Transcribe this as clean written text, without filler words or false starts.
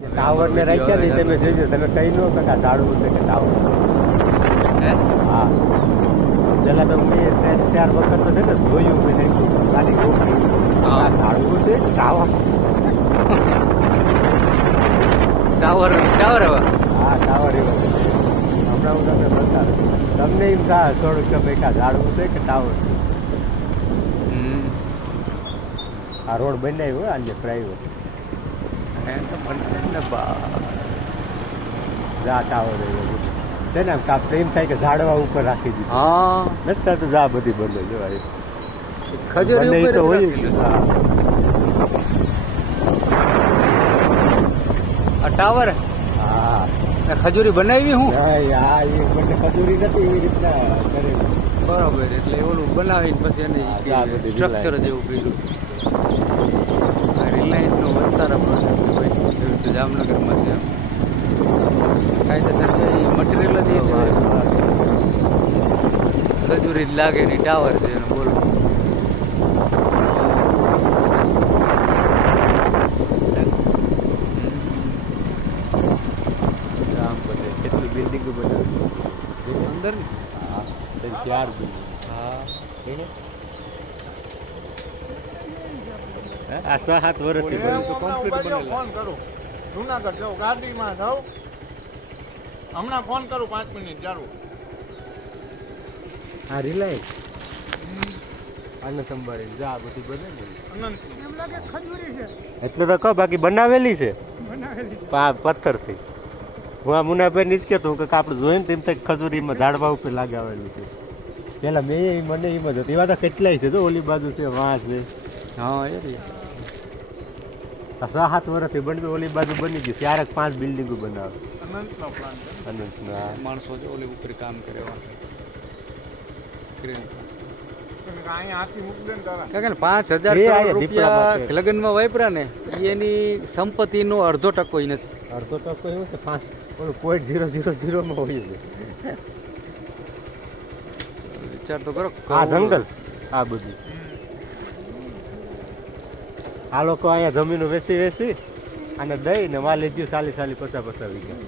Tower ને રાખ્યા નહીં તમે જોજો તમે કઈ ન કે ઝાડવું છે કે ટાવર હા પેલા તો મેં 3-4 વખત તો છે ને જોયું મેં ગાડી રોકી ઝાડવું છે ટાવર ટાવર ટાવર હવે હા ટાવર એવો છે હમણાં હું તમને બતાવું તમને એમ કહા થોડુંક કે ભાઈ કા ઝાડવું છે કે ટાવર આ રોડ બનાવ્યો હોય આજે પ્રાઇવેટ જા ટાવર છે ને કા પ્રેમ થાય કે ઝાડવા ઉપર રાખી દીધું હા નથી તો જા બધી બદલે જોવાય ખજૂરી બને ઈ ઉપર તો હોય જ. રાખેલું. હા. આ ટાવર હા ને ખજૂરી બનાવી હું નહીં, આ એ મને ખજૂરી નથી એવી રીતના કરેલું. બરાબર એટલે ઓલું બનાવીને પછી એને હા, આ બધી સ્ટ્રક્ચર જેવું કર્યું રિલાયન્સનું વસ્તારા પણ જામનગરમાં છે કાયદેસર છે એ મટીરિયલ જ ખજૂરી જ લાગે ની ટાવર છે એનો બોલો આમ બધે કેટલી બિલ્ડિંગો બનાવી અંદર હા તે 4 બિલ્ડિંગ હા આ 6-7 વર્ષથી બની. complete બનેલા. ફોન કરું જુનાગઢ જાઉં ગાડીમાં જાઉં હમણાં ફોન કરું 5 મિનિટ ચાલુ આ રિલાયન્સ આને સંભાળી જા આ બધી બને ને અનંત એટલે તો કહો બાકી બનાવેલી છે પથ્થરથી હું આ મુનાભાઈ ની જ કહેતો હું કે આપણે જોઈને તેમ થાય ખજૂરીમાં ઝાડવા ઉપર લગાવેલું છે પેલા મેં મને એમ જ હતું એવા તો કેટલાય છે જો ઓલી બાજુ છે વાં છે હા એ રહી. આ 6-7 વર્ષથી બની ઓલી બાજુ બની ગયું 4-5 બિલ્ડિંગો બનાવે અનંતનો પ્લાન છે અનંતના માણસો છે ઓલી ઉપર કામ કરે એવા. ક્રેન. કેમ કે અહીંયા હાથી મૂકી દે ને તારા કારણ કે 5,000 એ કરોડ આયા રૂપિયા દીપડામાં છે. લગ્નમાં વાપર્યા ને ઈ એની સંપત્તિનો અડધો ટકો ય નથી અડધો ટકો એવું છે 5 ઓલું 0.000 માં હોય છે વિચાર તો કરો આ જંગલ આ બધું આ લોકો અહીંયા જમીનો વેચી અને દઈ ને વાલી ગયું 40-50 વીઘા